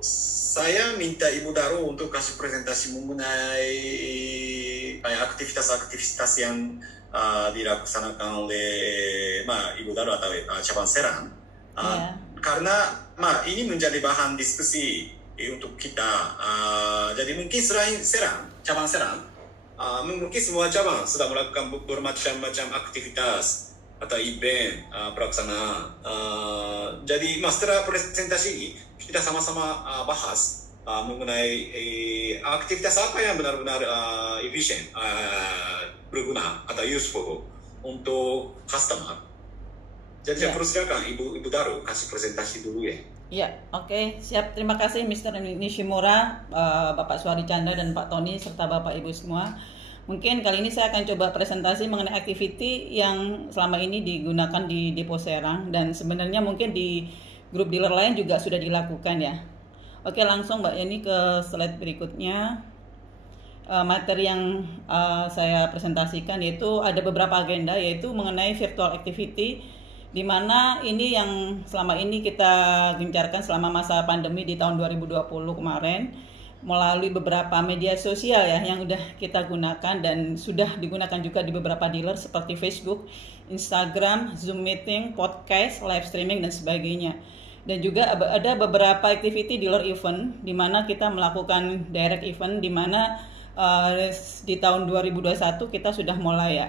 Saya minta Ibu Daro untuk kasih presentasi mengenai aktivitas-aktivitas yang dilaksanakan oleh Ibu Daro atau cabang Serang. Karena ini menjadi bahan diskusi untuk kita. Jadi mungkin selain cabang Serang, mungkin semua cabang sudah melakukan bermacam-macam aktivitas atau event pelaksanaan. Jadi setelah presentasi ini kita sama-sama bahas mengenai aktivitas apa yang benar-benar efisien, berguna atau useful untuk customer. Jadi saya persilakan Ibu Daro kasih presentasi dulu ya. Ya, oke, siap. Terima kasih Mr. Nishimura, Bapak Suhari Chandra dan Pak Tony serta Bapak Ibu semua. Mungkin kali ini saya akan coba presentasi mengenai activity yang selama ini digunakan di Depo Serang dan sebenarnya mungkin di grup dealer lain juga sudah dilakukan ya. Oke, langsung Mbak Yeni ke slide berikutnya. Materi yang saya presentasikan yaitu ada beberapa agenda, yaitu mengenai virtual activity, di mana ini yang selama ini kita gencarkan selama masa pandemi di tahun 2020 kemarin melalui beberapa media sosial ya yang udah kita gunakan dan sudah digunakan juga di beberapa dealer seperti Facebook, Instagram, Zoom meeting, podcast, live streaming dan sebagainya. Dan juga ada beberapa activity dealer event di mana kita melakukan direct event, di mana di tahun 2021 kita sudah mulai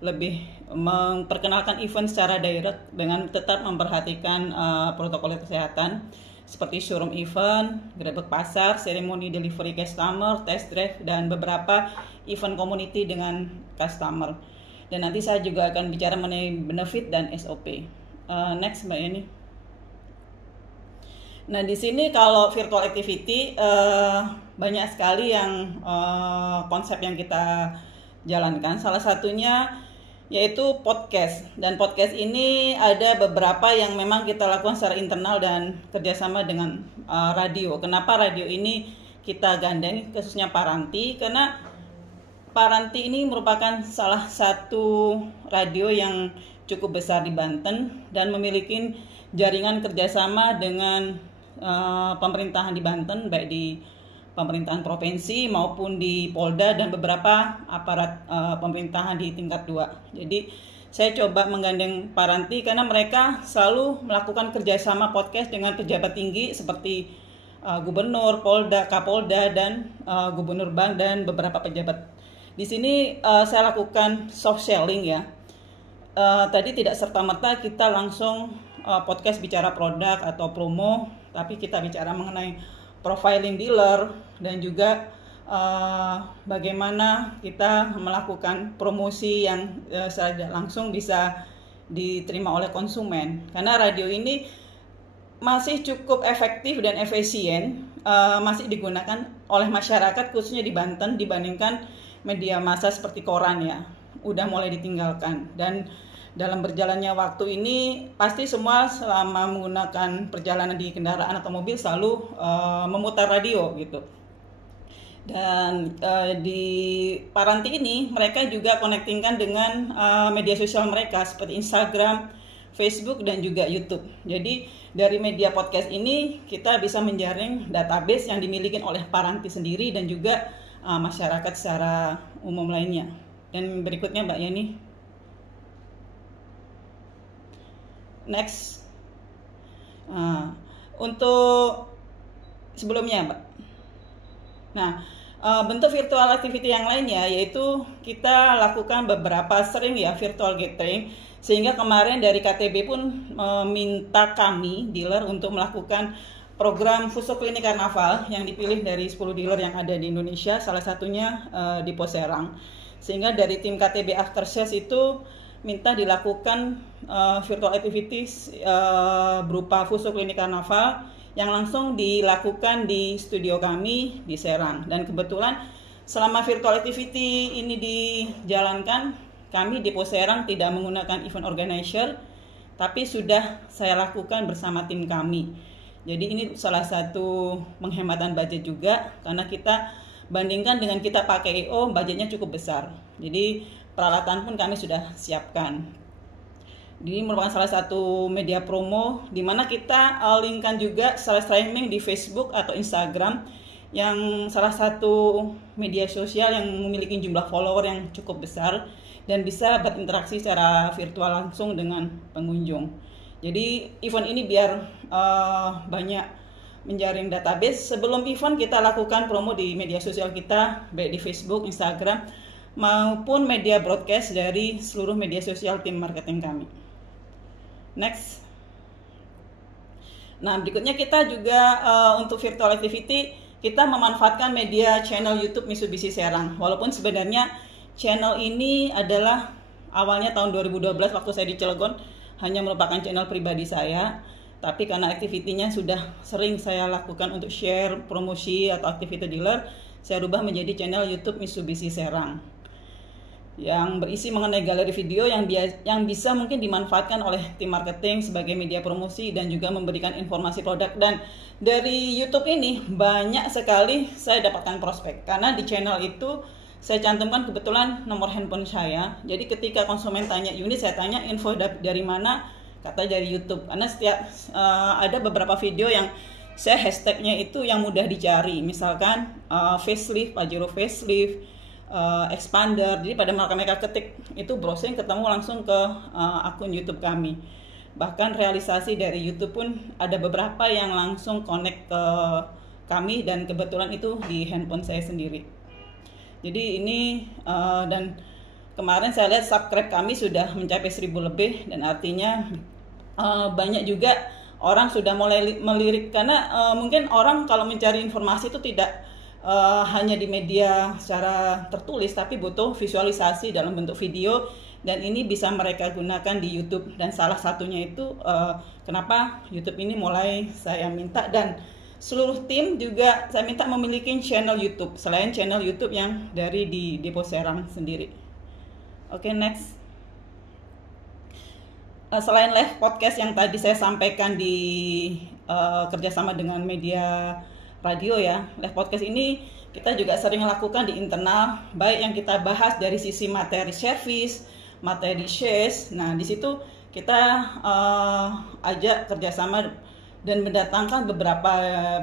lebih memperkenalkan event secara direct dengan tetap memperhatikan protokol kesehatan seperti showroom event, gerebek pasar, seremoni delivery customer, test drive, dan beberapa event community dengan customer. Dan nanti saya juga akan bicara mengenai benefit dan SOP. Next Mbak Yeni. Nah di sini kalau virtual activity banyak sekali yang konsep yang kita jalankan. Salah satunya yaitu podcast, dan podcast ini ada beberapa yang memang kita lakukan secara internal dan kerjasama dengan radio. Kenapa radio ini kita gandeng khususnya Paranti? Karena Paranti ini merupakan salah satu radio yang cukup besar di Banten dan memiliki jaringan kerjasama dengan pemerintahan di Banten, baik di pemerintahan provinsi maupun di Polda dan beberapa aparat pemerintahan di tingkat 2. Jadi saya coba menggandeng Paranti karena mereka selalu melakukan kerjasama podcast dengan pejabat tinggi seperti Gubernur, Polda, Kapolda, dan Gubernur Bank dan beberapa pejabat. Di sini saya lakukan soft selling ya. Tadi tidak serta-merta kita langsung podcast bicara produk atau promo, tapi kita bicara mengenai profiling dealer dan juga bagaimana kita melakukan promosi yang secara tidak langsung bisa diterima oleh konsumen. Karena radio ini masih cukup efektif dan efisien, masih digunakan oleh masyarakat khususnya di Banten dibandingkan media massa seperti koran ya, udah mulai ditinggalkan. Dan dalam berjalannya waktu ini pasti semua selama menggunakan perjalanan di kendaraan atau mobil selalu memutar radio gitu. Dan di Paranti ini mereka juga connectingkan dengan media sosial mereka seperti Instagram, Facebook dan juga YouTube. Jadi dari media podcast ini kita bisa menjaring database yang dimiliki oleh Paranti sendiri dan juga masyarakat secara umum lainnya. Dan berikutnya Mbak Yeni. Next, untuk sebelumnya Mbak. Nah, bentuk virtual activity yang lainnya yaitu kita lakukan beberapa sering ya virtual gathering, sehingga kemarin dari KTB pun meminta kami dealer untuk melakukan program Fuso Klinik Karnaval yang dipilih dari 10 dealer yang ada di Indonesia, salah satunya di Depo Serang. Sehingga dari tim KTB After Sales itu minta dilakukan virtual activities berupa Fuso Klinik Karnaval yang langsung dilakukan di studio kami di Serang. Dan kebetulan selama virtual activity ini dijalankan, kami di Depo Serang tidak menggunakan event organizer, tapi sudah saya lakukan bersama tim kami. Jadi ini salah satu penghematan budget juga, karena kita bandingkan dengan kita pakai EO, budgetnya cukup besar. Jadi peralatan pun kami sudah siapkan. Ini merupakan salah satu media promo di mana kita linkkan juga secara streaming di Facebook atau Instagram, yang salah satu media sosial yang memiliki jumlah follower yang cukup besar dan bisa berinteraksi secara virtual langsung dengan pengunjung. Jadi event ini biar banyak menjaring database. Sebelum event kita lakukan promo di media sosial kita, baik di Facebook, Instagram, maupun media broadcast dari seluruh media sosial tim marketing kami. Next. Nah, berikutnya kita juga untuk virtual activity kita memanfaatkan media channel YouTube Mitsubishi Serang. Walaupun sebenarnya channel ini adalah awalnya tahun 2012 waktu saya di Cilegon hanya merupakan channel pribadi saya, tapi karena aktivitinya sudah sering saya lakukan untuk share promosi atau activity dealer, saya rubah menjadi channel YouTube Mitsubishi Serang yang berisi mengenai galeri video yang bisa mungkin dimanfaatkan oleh tim marketing sebagai media promosi dan juga memberikan informasi produk. Dan dari YouTube ini banyak sekali saya dapatkan prospek karena di channel itu saya cantumkan kebetulan nomor handphone saya. Jadi ketika konsumen tanya unit, saya tanya info dari mana, kata dari YouTube. Karena setiap ada beberapa video yang saya hashtagnya itu yang mudah dicari, misalkan facelift, Pajero facelift, expander. Jadi pada mereka ketik itu browsing, ketemu langsung ke akun YouTube kami. Bahkan realisasi dari YouTube pun ada beberapa yang langsung connect ke kami dan kebetulan itu di handphone saya sendiri. Jadi ini dan kemarin saya lihat subscribe kami sudah mencapai 1000 lebih, dan artinya banyak juga orang sudah mulai melirik karena mungkin orang kalau mencari informasi itu tidak hanya di media secara tertulis, tapi butuh visualisasi dalam bentuk video, dan ini bisa mereka gunakan di YouTube. Dan salah satunya itu kenapa YouTube ini mulai saya minta, dan seluruh tim juga saya minta memiliki channel YouTube selain channel YouTube yang dari di Depo Serang sendiri. Oke, next. Selain live podcast yang tadi saya sampaikan di kerjasama dengan media radio ya, live podcast ini kita juga sering lakukan di internal, baik yang kita bahas dari sisi materi service, materi shares. Nah, di situ kita ajak kerjasama dan mendatangkan beberapa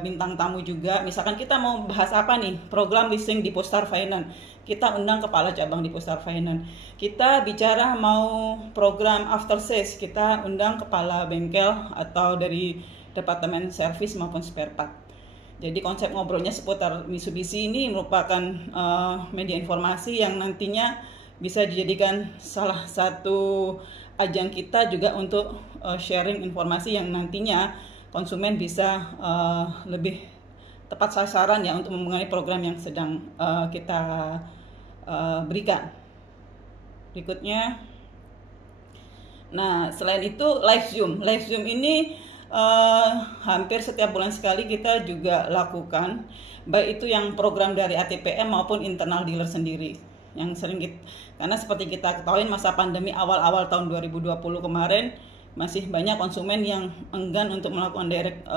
bintang tamu juga. Misalkan kita mau bahas apa nih, program leasing di Postar Finance, kita undang kepala cabang di Postar Finance. Kita bicara mau program after sales, kita undang kepala bengkel atau dari departemen service maupun spare part. Jadi konsep ngobrolnya seputar Mitsubishi ini merupakan media informasi yang nantinya bisa dijadikan salah satu ajang kita juga untuk sharing informasi yang nantinya konsumen bisa lebih tepat sasaran ya untuk mengenai program yang sedang kita berikan. Berikutnya, nah selain itu live Zoom ini hampir setiap bulan sekali kita juga lakukan, baik itu yang program dari ATPM maupun internal dealer sendiri yang sering karena seperti kita ketahui masa pandemi awal-awal tahun 2020 kemarin masih banyak konsumen yang enggan untuk melakukan direct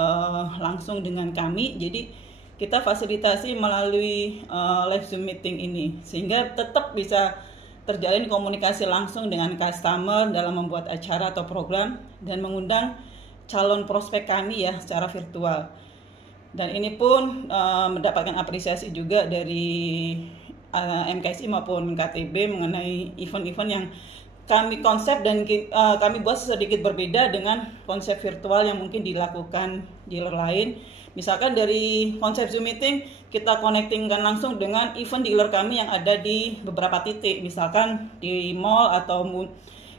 langsung dengan kami. Jadi kita fasilitasi melalui live Zoom meeting ini sehingga tetap bisa terjalin komunikasi langsung dengan customer dalam membuat acara atau program dan mengundang calon prospek kami ya secara virtual. Dan ini pun mendapatkan apresiasi juga dari MKSI maupun KTB mengenai event-event yang kami konsep dan kami buat sedikit berbeda dengan konsep virtual yang mungkin dilakukan dealer lain. Misalkan dari konsep Zoom meeting kita connectingkan langsung dengan event dealer kami yang ada di beberapa titik, misalkan di mall atau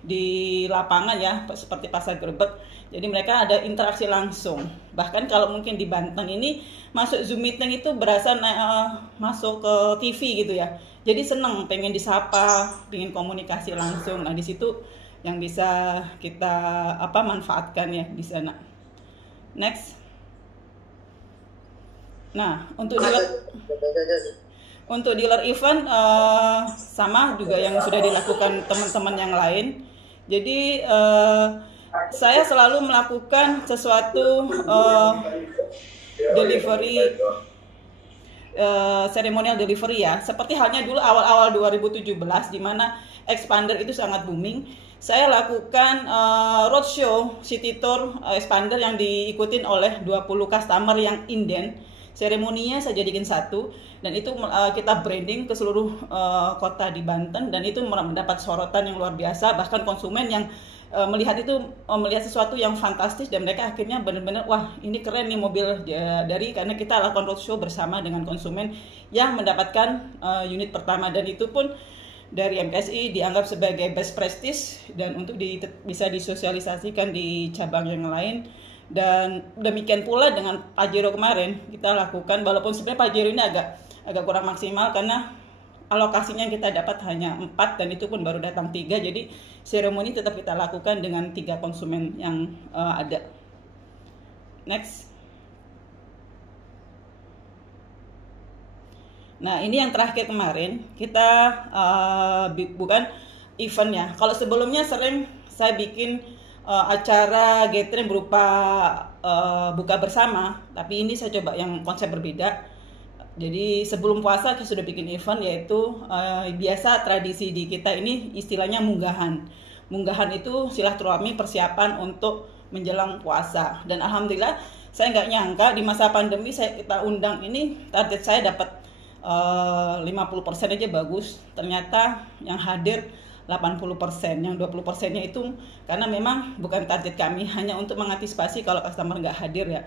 di lapangan ya seperti Pasar Grebek. Jadi mereka ada interaksi langsung. Bahkan kalau mungkin di Banten ini masuk Zoom meeting itu berasa masuk ke TV gitu ya. Jadi senang, pengen disapa, pengen komunikasi langsung. Nah di situ yang bisa kita manfaatkan ya di sana. Next. Nah untuk dealer event sama juga yang sudah dilakukan teman-teman yang lain. Jadi saya selalu melakukan sesuatu delivery, ceremonial delivery ya. Seperti halnya dulu awal-awal 2017 di mana expander itu sangat booming. saya lakukan roadshow city tour expander yang diikutin oleh 20 customer yang inden. Seremoninya saya jadikan satu, dan itu kita branding ke seluruh kota di Banten, dan itu mendapat sorotan yang luar biasa. Bahkan konsumen yang melihat sesuatu yang fantastis, dan mereka akhirnya benar-benar, wah ini keren nih mobil, karena kita lakukan roadshow bersama dengan konsumen yang mendapatkan unit pertama, dan itu pun dari MKSI dianggap sebagai best practice dan untuk bisa disosialisasikan di cabang yang lain. Dan demikian pula dengan Pajero kemarin kita lakukan, walaupun sebenarnya Pajero ini agak kurang maksimal karena alokasinya yang kita dapat hanya 4 dan itu pun baru datang 3, jadi seremoni tetap kita lakukan dengan 3 konsumen yang ada. Next. Nah, ini yang terakhir kemarin, kita bukan event ya. Kalau sebelumnya sering saya bikin acara gathering berupa buka bersama, tapi ini saya coba yang konsep berbeda. Jadi sebelum puasa kita sudah bikin event, yaitu biasa tradisi di kita ini istilahnya munggahan. Munggahan itu silaturahmi persiapan untuk menjelang puasa. Dan alhamdulillah saya nggak nyangka di masa pandemi kita undang ini, target saya dapat 50% aja bagus, ternyata yang hadir 80%, yang 20%-nya itu karena memang bukan target kami, hanya untuk mengantisipasi kalau customer nggak hadir ya.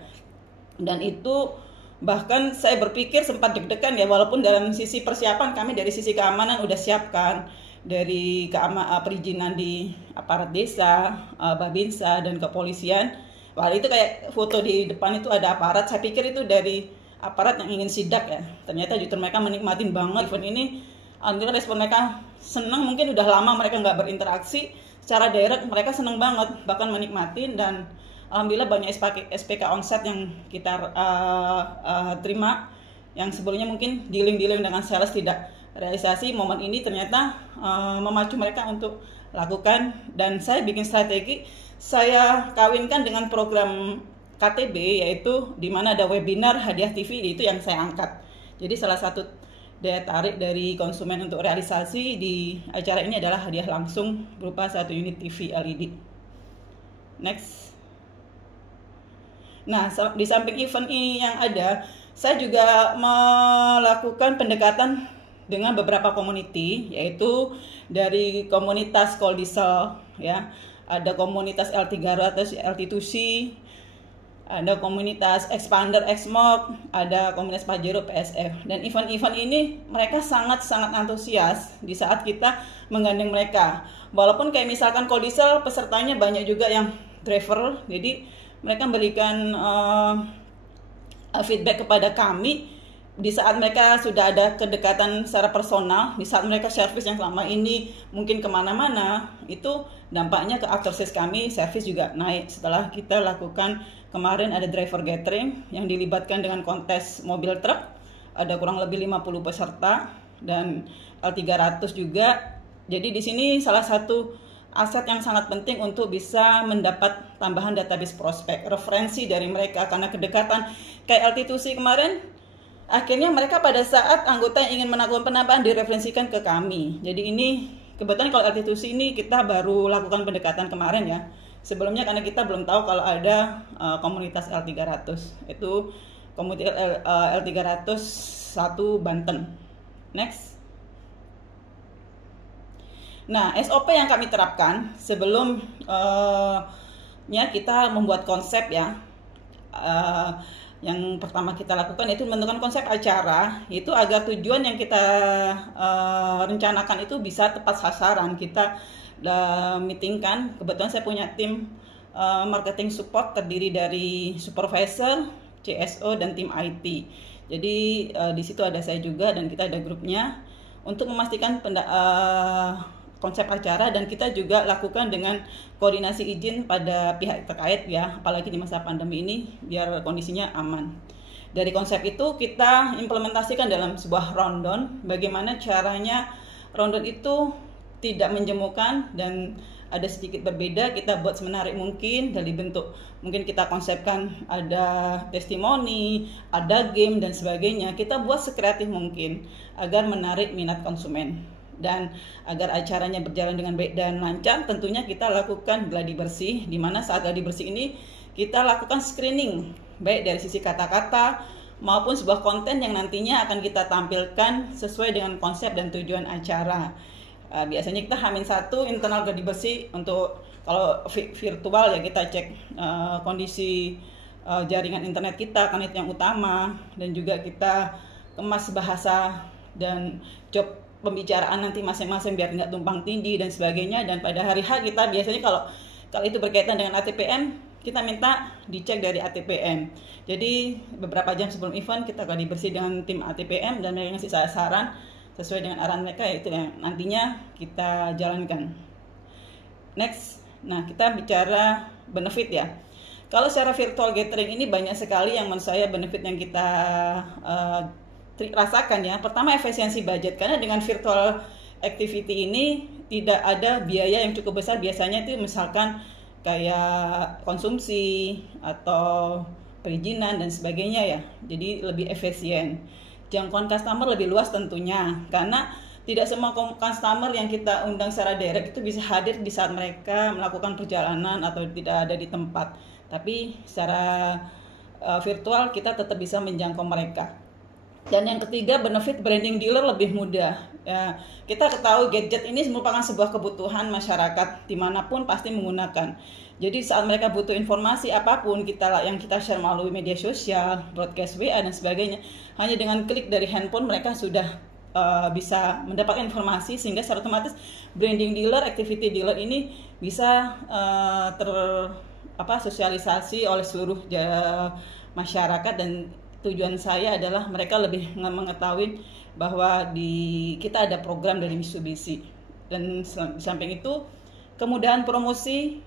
Dan itu bahkan saya berpikir sempat deg-degan ya, walaupun dalam sisi persiapan kami dari sisi keamanan udah siapkan, dari perizinan di aparat desa, Babinsa dan kepolisian. Wah, itu kayak foto di depan itu ada aparat, saya pikir itu dari aparat yang ingin sidak ya. Ternyata justru mereka menikmatin banget event ini. Alhamdulillah respon mereka senang, mungkin udah lama mereka nggak berinteraksi secara direct, mereka senang banget bahkan menikmatin. Dan alhamdulillah banyak SPK onset yang kita terima, yang sebelumnya mungkin dealing dengan sales tidak realisasi. Momen ini ternyata memacu mereka untuk lakukan, dan saya bikin strategi, saya kawinkan dengan program KTB, yaitu di mana ada webinar hadiah TV, itu yang saya angkat. Jadi salah satu daya tarik dari konsumen untuk realisasi di acara ini adalah hadiah langsung berupa 1 unit TV LED. Next. Nah, di samping event ini yang ada, saya juga melakukan pendekatan dengan beberapa community, yaitu dari komunitas Koldiesel ya, ada komunitas L300, LT2C, ada komunitas Expander Xmog, ada komunitas Pajero PSF. Dan event-event ini mereka sangat-sangat antusias di saat kita menggandeng mereka. Walaupun kayak misalkan Koldiesel pesertanya banyak juga yang driver, jadi mereka memberikan feedback kepada kami di saat mereka sudah ada kedekatan secara personal, di saat mereka servis yang selama ini mungkin kemana-mana, itu dampaknya ke after sales kami, servis juga naik. Setelah kita lakukan kemarin ada driver gathering yang dilibatkan dengan kontes mobil truk, ada kurang lebih 50 peserta, dan L300 juga. Jadi di sini salah satu aset yang sangat penting untuk bisa mendapat tambahan database prospek, referensi dari mereka, karena kedekatan kayak LT2C kemarin, akhirnya mereka pada saat anggota yang ingin melakukan penambahan direferensikan ke kami. Jadi ini kebetulan kalau LT2C ini kita baru lakukan pendekatan kemarin ya. Sebelumnya karena kita belum tahu kalau ada komunitas L300, itu komunitas L300 1 Banten. Next. Nah, SOP yang kami terapkan sebelumnya kita membuat konsep ya. Yang pertama kita lakukan itu menentukan konsep acara, itu agar tujuan yang kita rencanakan itu bisa tepat sasaran. Kita meetingkan, kebetulan saya punya tim marketing support terdiri dari supervisor, CSO, dan tim IT. Jadi di situ ada saya juga, dan kita ada grupnya untuk memastikan konsep acara, dan kita juga lakukan dengan koordinasi izin pada pihak terkait ya, apalagi di masa pandemi ini biar kondisinya aman. Dari konsep itu kita implementasikan dalam sebuah rundown, bagaimana caranya rundown itu tidak menjemukan dan ada sedikit berbeda, kita buat semenarik mungkin. Dari bentuk mungkin kita konsepkan ada testimoni, ada game dan sebagainya, kita buat sekreatif mungkin agar menarik minat konsumen. Dan agar acaranya berjalan dengan baik dan lancar, tentunya kita lakukan gladi bersih, di mana saat gladi bersih ini kita lakukan screening baik dari sisi kata-kata maupun sebuah konten yang nantinya akan kita tampilkan sesuai dengan konsep dan tujuan acara. Biasanya kita H-1 internal gladi bersih untuk kalau virtual ya kita cek kondisi jaringan internet kita, karena itu yang utama, dan juga kita kemas bahasa dan job pembicaraan nanti masing-masing biar nggak tumpang tindih dan sebagainya. Dan pada hari H kita biasanya kalau itu berkaitan dengan ATPM, kita minta dicek dari ATPM. Jadi beberapa jam sebelum event kita gladi bersih dengan tim ATPM dan mereka ngasih saran sesuai dengan arahan mereka, yaitu yang nantinya kita jalankan. Next, nah kita bicara benefit ya. Kalau secara virtual gathering ini banyak sekali yang menurut saya benefit yang kita rasakan ya. Pertama, efisiensi budget, karena dengan virtual activity ini tidak ada biaya yang cukup besar. Biasanya itu misalkan kayak konsumsi atau perizinan dan sebagainya ya. Jadi lebih efisien. Jangkauan customer lebih luas tentunya, karena tidak semua customer yang kita undang secara direct itu bisa hadir di saat mereka melakukan perjalanan atau tidak ada di tempat. Tapi secara virtual kita tetap bisa menjangkau mereka. Dan yang ketiga, benefit branding dealer lebih mudah. Ya, kita ketahui gadget ini merupakan sebuah kebutuhan masyarakat dimanapun pasti menggunakan. Jadi saat mereka butuh informasi apapun yang kita share melalui media sosial, broadcast WA dan sebagainya, hanya dengan klik dari handphone mereka sudah bisa mendapatkan informasi, sehingga secara otomatis branding dealer, activity dealer ini bisa sosialisasi oleh seluruh masyarakat. Dan tujuan saya adalah mereka lebih mengetahui bahwa kita ada program dari Mitsubishi. Dan di samping itu kemudahan promosi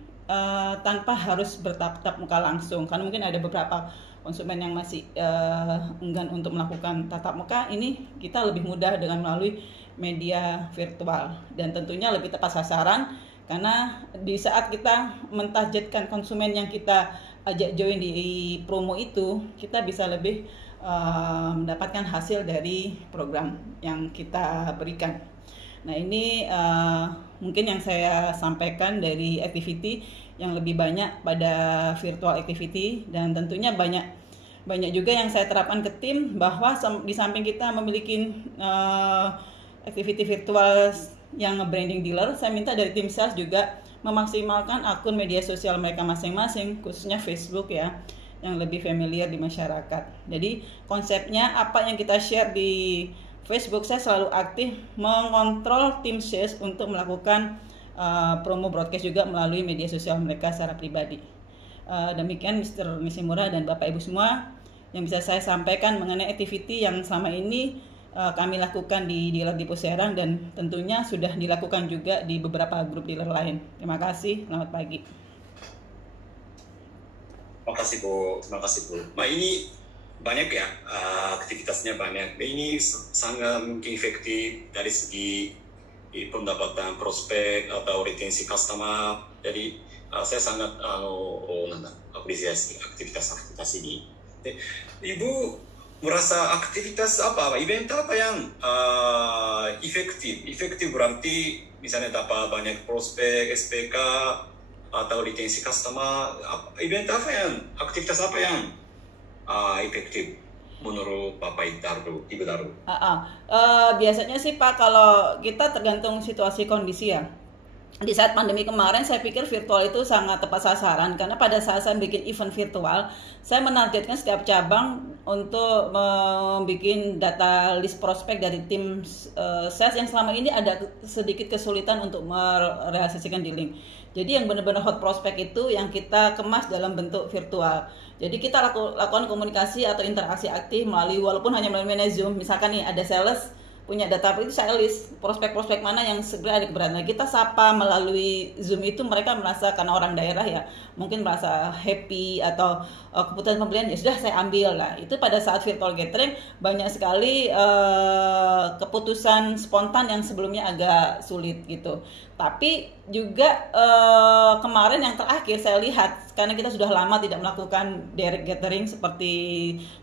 tanpa harus bertatap muka langsung, karena mungkin ada beberapa konsumen yang masih enggan untuk melakukan tatap muka. Ini kita lebih mudah dengan melalui media virtual, dan tentunya lebih tepat sasaran, karena di saat kita mentargetkan konsumen yang kita ajak join di promo itu, kita bisa lebih mendapatkan hasil dari program yang kita berikan. Nah ini mungkin yang saya sampaikan dari activity yang lebih banyak pada virtual activity, dan tentunya banyak juga yang saya terapkan ke tim, bahwa di samping kita memiliki activity virtual yang branding dealer, saya minta dari tim sales juga memaksimalkan akun media sosial mereka masing-masing, khususnya Facebook ya, yang lebih familiar di masyarakat. Jadi konsepnya apa yang kita share di Facebook, saya selalu aktif mengontrol tim sales untuk melakukan promo broadcast juga melalui media sosial mereka secara pribadi. Demikian Mr. Nishimura dan Bapak Ibu semua yang bisa saya sampaikan mengenai activity yang selama ini kami lakukan di dealer Depo Serang, dan tentunya sudah dilakukan juga di beberapa grup dealer lain. Terima kasih, selamat pagi. Terima kasih Bu. Ini banyak ya, aktivitasnya banyak. Ini sangat mungkin efektif dari segi pendapatan prospek atau retensi customer. Jadi saya sangat apresiasi aktivitas ini. Ibu merasa aktivitas event apa yang efektif berarti misalnya dapat banyak prospek, SPK atau retensi customer, aktivitas apa yang efektif menurut Bapak Ibu Daru? Biasanya sih Pak, kalau kita tergantung situasi kondisi ya. Di saat pandemi kemarin saya pikir virtual itu sangat tepat sasaran, karena pada saat saya bikin event virtual, saya menargetkan setiap cabang untuk membuat data list prospek dari tim sales yang selama ini ada sedikit kesulitan untuk merealisasikan dealing. Jadi yang benar-benar hot prospek itu yang kita kemas dalam bentuk virtual. Jadi kita lakukan komunikasi atau interaksi aktif walaupun hanya melalui Zoom. Misalkan nih ada sales punya data itu, saya list prospek-prospek mana yang segera ada keberatan. Kita sapa melalui Zoom itu, mereka merasa karena orang daerah ya, mungkin merasa happy atau keputusan pembelian ya sudah saya ambil lah. Itu pada saat virtual gathering banyak sekali keputusan spontan yang sebelumnya agak sulit gitu. Tapi juga kemarin yang terakhir saya lihat, karena kita sudah lama tidak melakukan direct gathering seperti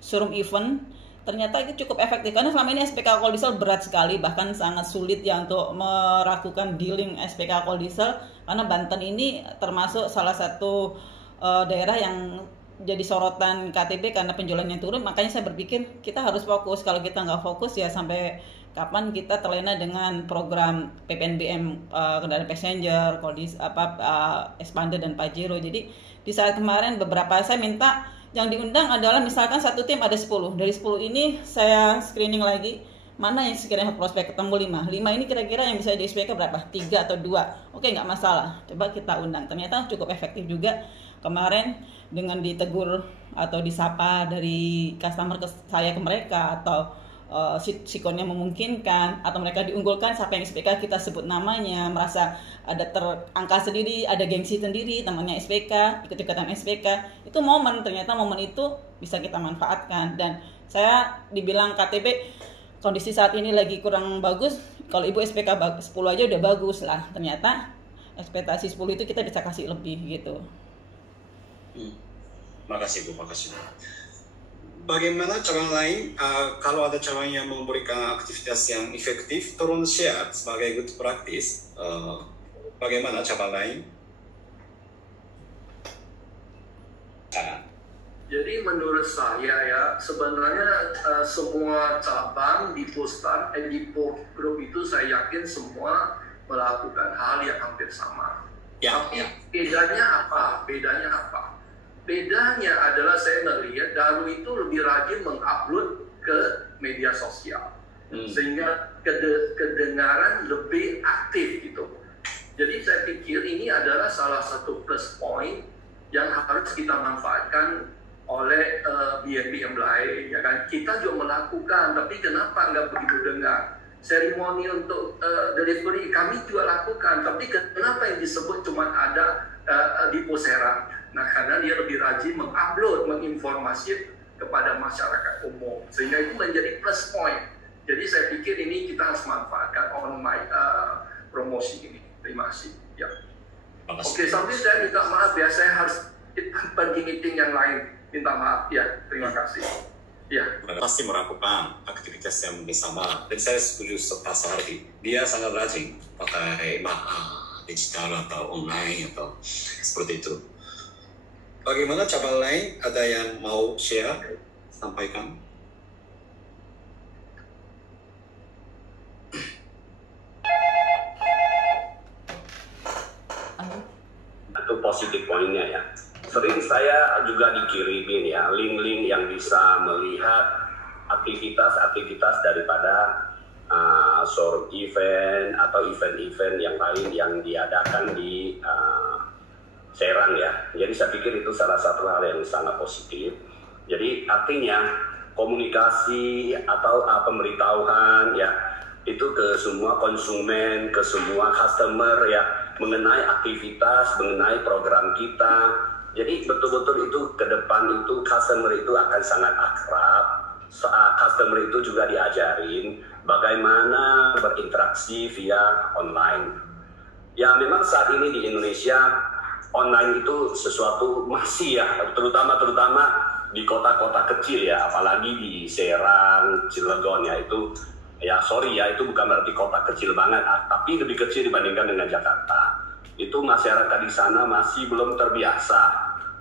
showroom event, ternyata itu cukup efektif karena selama ini SPK Koldiesel berat sekali, bahkan sangat sulit ya untuk melakukan dealing SPK Koldiesel karena Banten ini termasuk salah satu daerah yang jadi sorotan KTP karena penjualannya turun. Makanya saya berpikir kita harus fokus. Kalau kita nggak fokus ya sampai kapan kita terlena dengan program PPNBM kendaraan passenger, Expander dan Pajero. Jadi di saat kemarin beberapa saya minta yang diundang adalah misalkan satu tim ada 10. Dari 10 ini saya screening lagi mana yang sekiranya prospek ketemu 5 ini kira-kira yang bisa jadi SPK berapa? 3 atau 2. Oke, nggak masalah. Coba kita undang. Ternyata cukup efektif juga. Kemarin dengan ditegur atau disapa dari customer ke saya ke mereka atau sikonnya memungkinkan atau mereka diunggulkan siapa yang SPK kita sebut namanya, merasa ada terangka sendiri, ada gengsi sendiri temannya SPK, ikut-ikutan SPK, itu ternyata momen itu bisa kita manfaatkan. Dan saya dibilang KTP kondisi saat ini lagi kurang bagus, kalau ibu SPK 10 aja udah bagus lah, ternyata ekspektasi 10 itu kita bisa kasih lebih gitu. Makasih Bu, makasih Bu. Bagaimana cara lain, kalau ada cara yang memberikan aktivitas yang efektif, tolong share sebagai good practice, bagaimana cara lain? Jadi menurut saya ya, sebenarnya semua cabang di Pusat, di Group itu saya yakin semua melakukan hal yang hampir sama. Tapi bedanya apa? Bedanya adalah saya melihat Daru itu lebih rajin mengupload ke media sosial, sehingga kedengaran lebih aktif gitu. Jadi saya pikir ini adalah salah satu plus point yang harus kita manfaatkan oleh BNB yang lain, ya kan? Kita juga melakukan, tapi kenapa nggak begitu dengar? Seremoni untuk delivery kami juga lakukan, tapi kenapa yang disebut cuma ada di Posera? Nah, karena dia lebih rajin mengupload, menginformasi kepada masyarakat umum, sehingga itu menjadi plus point. Jadi saya pikir ini kita harus manfaatkan online promosi ini. Terima kasih. Ya. Oke, sampai saya minta maaf ya, saya harus pergi meeting yang lain. Minta maaf ya. Terima kasih. Ya. Pasti melakukan aktivitas yang sama, dan saya setuju Pak Suhardi. Dia sangat rajin pakai digital atau online atau seperti itu. Bagaimana cabang lain? Ada yang mau share? Sampaikan. Itu positif poinnya ya. Sering saya juga dikirimin ya link-link yang bisa melihat aktivitas-aktivitas daripada short event atau event-event yang lain yang diadakan di Serang ya. Jadi saya pikir itu salah satu hal yang sangat positif. Jadi artinya komunikasi atau pemberitahuan ya itu ke semua konsumen, ke semua customer ya mengenai aktivitas, mengenai program kita. Jadi betul-betul itu ke depan itu customer itu akan sangat akrab. Customer itu juga diajarin bagaimana berinteraksi via online. Ya memang saat ini di Indonesia online itu sesuatu masih ya, terutama di kota-kota kecil ya, apalagi di Serang, Cilegon ya itu ya itu bukan berarti kota kecil banget, tapi lebih kecil dibandingkan dengan Jakarta. Itu masyarakat di sana masih belum terbiasa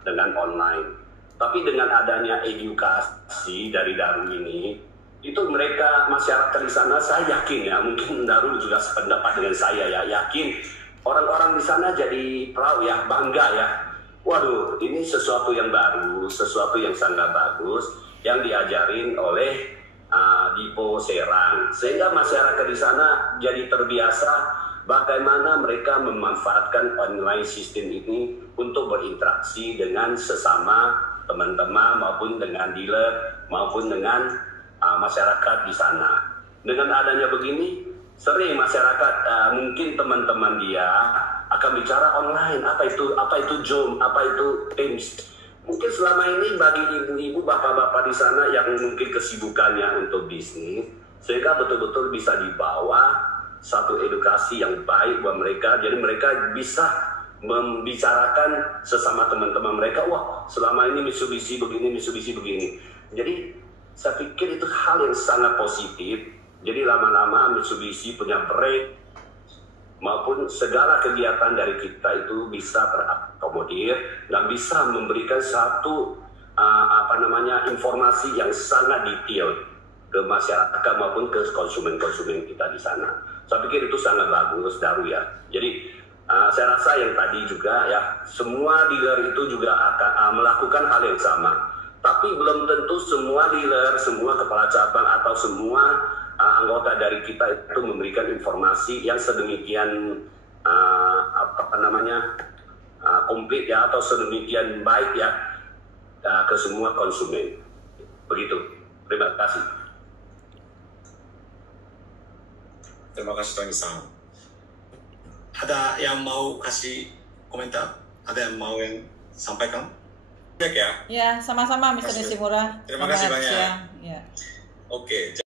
dengan online. Tapi dengan adanya edukasi dari Daru ini, itu mereka masyarakat di sana saya yakin ya, mungkin Daru juga sependapat dengan saya ya, yakin orang-orang di sana jadi proud ya, bangga ya. Waduh, ini sesuatu yang baru, sesuatu yang sangat bagus yang diajarin oleh Dipo Serang. Sehingga masyarakat di sana jadi terbiasa bagaimana mereka memanfaatkan online system ini untuk berinteraksi dengan sesama teman-teman maupun dengan dealer maupun dengan masyarakat di sana. Dengan adanya begini, sering masyarakat mungkin teman-teman dia akan bicara online, apa itu Zoom, apa itu Teams. Mungkin selama ini bagi ibu-ibu, bapak-bapak di sana yang mungkin kesibukannya untuk bisnis, sehingga betul-betul bisa dibawa satu edukasi yang baik buat mereka. Jadi mereka bisa membicarakan sesama teman-teman mereka, wah selama ini Mitsubishi begini. Jadi Saya pikir itu hal yang sangat positif. Jadi lama-lama Mitsubishi punya brand maupun segala kegiatan dari kita itu bisa terakomodir dan bisa memberikan satu informasi yang sangat detail ke masyarakat maupun ke konsumen-konsumen kita di sana. Saya pikir itu sangat bagus, Daru ya. Jadi saya rasa yang tadi juga ya, semua dealer itu juga akan melakukan hal yang sama. Tapi belum tentu semua dealer, semua kepala cabang atau semua anggota dari kita itu memberikan informasi yang sedemikian komplit ya, atau sedemikian baik ya ke semua konsumen. Begitu. Terima kasih. Terima kasih Tony-san. Ada yang mau kasih komentar? Ada yang mau sampaikan? Ya, sama-sama Mr. Nishimura. Terima kasih banyak. Ya. Oke.